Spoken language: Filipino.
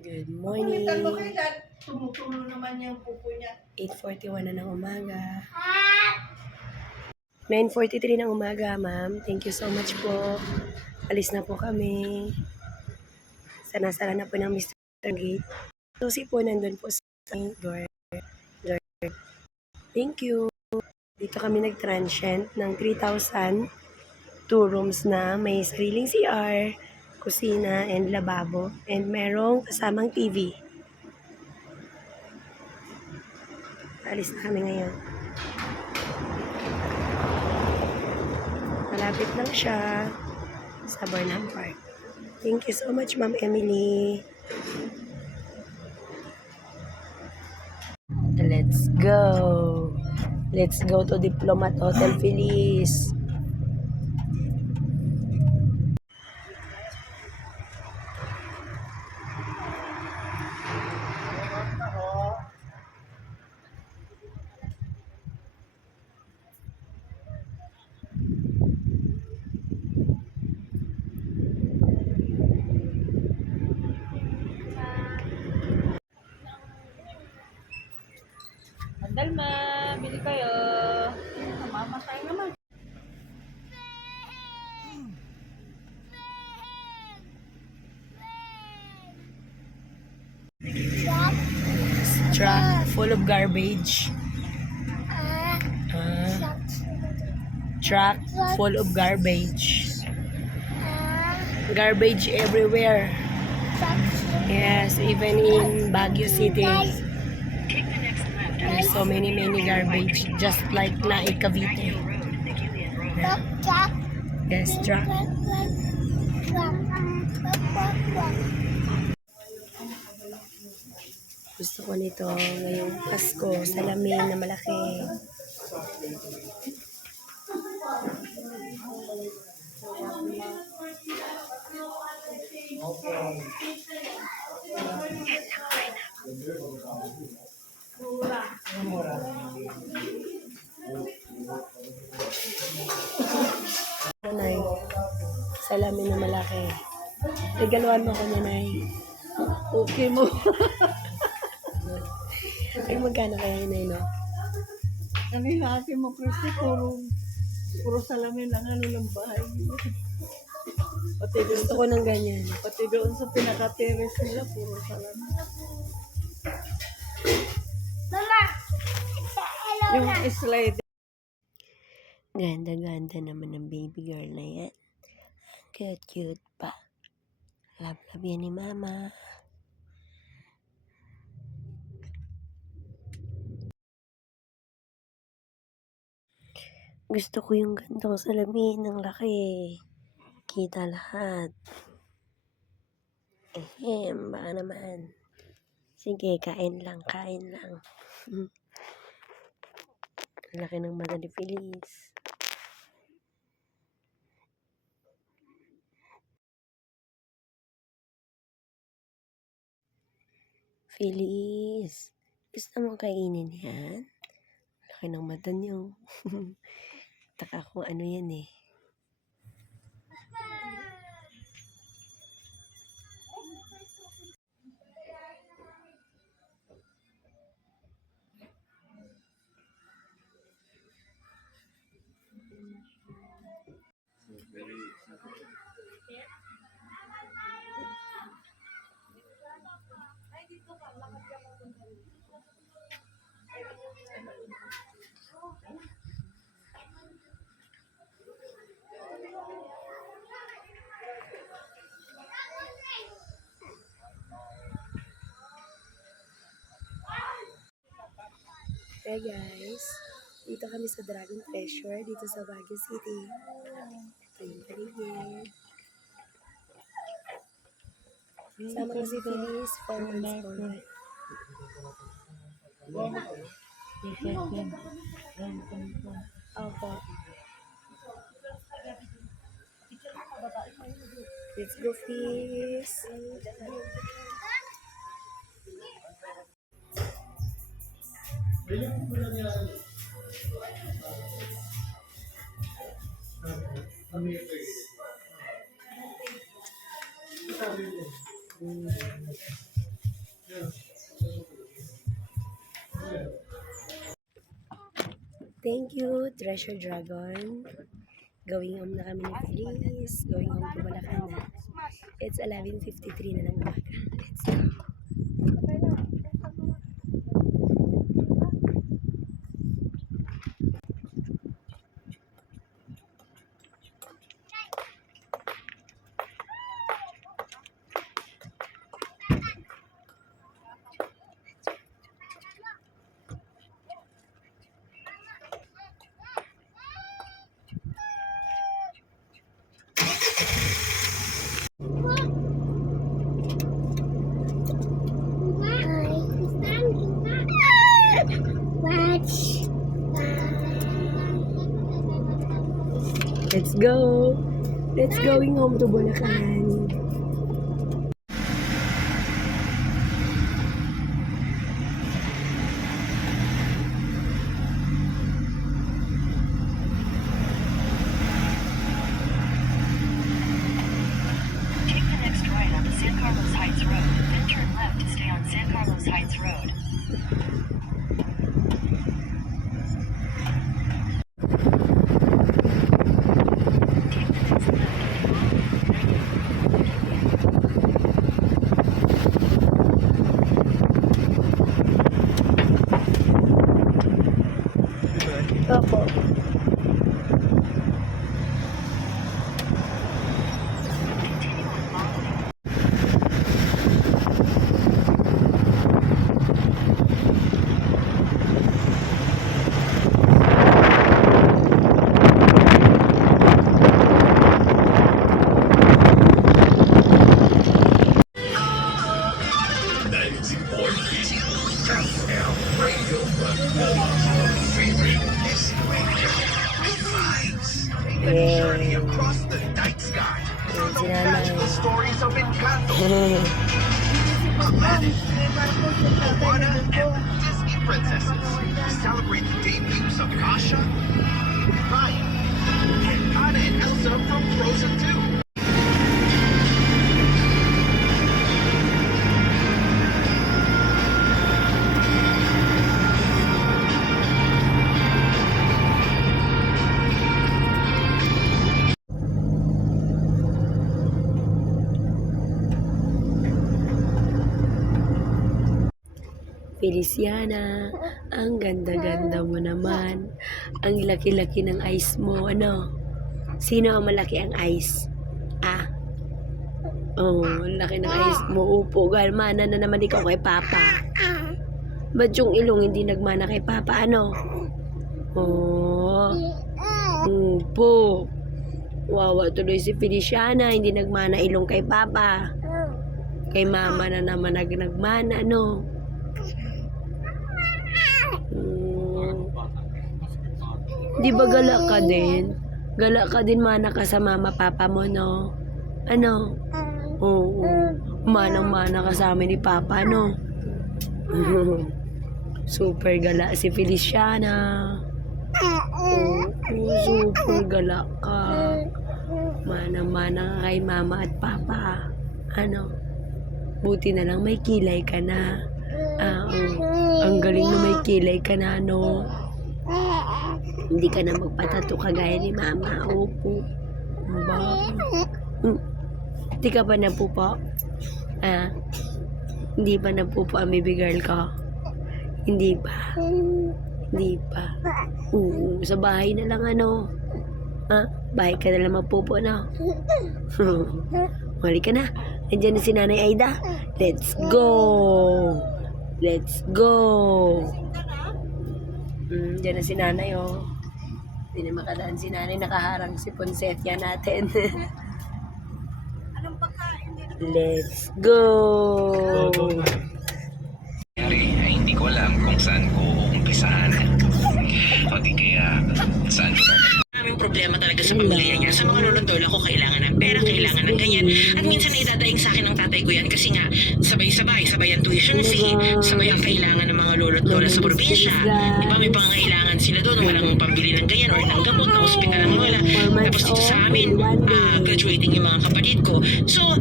Good morning. Tumutulo naman yung pupo niya. 8:41 na ng umaga. 9:43 ng umaga, ma'am. Thank you so much po. Alis na po kami. Sana-sara na po ng Mr. Gate. Susi po nandun po sa door. Thank you. Dito kami nag-transient ng 3,000. 2 rooms na may sariling CR, kusina, and lababo. And merong kasamang TV. Alis na kami ngayon. Malapit lang siya sa Burnham Park. Thank you so much, Ma'am Emily. Let's go. Let's go to Diplomat Hotel Feliz. Dalma, bili kayo. Mamamatay naman. Truck full of garbage. Truck full of garbage. Garbage everywhere. Yes, even in Baguio City. There's so many garbage, just like Naik Cavite. Yes, truck. Gusto ko nito ngayong Pasko, salamin na malaki. Nanay, salamin na malaki. Regaluhan mo ko, Nanay. Okay mo. Ay, magkano kaya yun, no? Kanina ate mo, Christy, puro salamin lang ano ng bahay. Pati Gusto ko ng ganyan. Pati doon sa pinaka-terrace nila, puro salamin. Mama! Yung slide. Ganda-ganda naman ng baby girl na yan. Cute pa. Love yan ni Mama. Gusto ko yung gantong salamin ng laki. Kita lahat. Baka naman. Sige, kain lang. Laki ng mata ni Feliz. Feliz, gusto mo kainin yan? Laki ng mata niyo. Taka kung ano yan eh. Hey guys, dito kami sa Dragon Treasure, dito sa Baguio City. Ito yung paligid. Sama ko si Feliz, 4 months old. Opo. Let's go, Feliz. Thank you, Treasure Dragon. Going home na kami ni Feliz. Going home to Bulacan na. It's 11:53 na ng umaga. Let's go. Let's go. Let's going home to Bulacan. Take the next right on the San Carlos Heights Road, then turn left to stay on San Carlos Heights Road. Opo. Journey across the night sky through the magical stories of Encanto, Aladdin, Moana, and the Disney princesses. Celebrate the debuts of Asha, Raya, and Anna and Elsa from Frozen 2. Feliciana, ang ganda-ganda mo naman. Ang laki-laki ng eyes mo, ano? Sino ang malaki ang eyes? Ah? Oh, ang laki ng eyes mo. Upo, galmana na naman ikaw kay Papa. Ba't yung ilong hindi nagmana kay Papa, ano? Oh, upo. Wawa tuloy si Feliciana, hindi nagmana ilong kay Papa. Kay Mama na naman nagmana, no? Di ba gala ka din? Gala ka din, mana ka sa mama, papa mo, no? Ano? Oo. Manang-mana ka sa amin ni papa, no? Super gala si Feliciana. Oo, super gala ka. Manang-mana ka kay mama at papa. Ano? Buti na lang may kilay ka na. Oo. Ang galing na may kilay ka na, no? Hindi ka na magpatato kagaya ni mama. Opo. Ba? Hindi ka pa napupo? Ah? Hindi pa napupo ang baby girl ko? Hindi pa. Hindi pa. Oo. Sa bahay na lang, ano? Ha? Bahay ka na lang mapupo, no? Mali ka na. Andiyan na si Nanay Aida. Let's go! Let's go! Diyan na si Nanay, oh. Hindi na makadaan si Nanay. Nakaharang si Ponsetya natin. Let's go! Ay, hindi ko alam kung saan ko uumpisahan. O di kaya, saan ko Maraming problema talaga sa pamilya niya. Sa mga lolo't lola ko, kailangan ng pera, kailangan ng ganyan. At minsan ay dadaing sa akin ng tatay ko yan kasi nga, sabay-sabay, sabay ang tuition fee, sabay ang kailangan ng mga lolo't lola sa probinsya. Di ba, may pangangailangan sila doon, walang pambili ng ganyan or ng gamot, ng ospital ng lola. Tapos dito sa amin, graduating yung mga kapatid ko. So,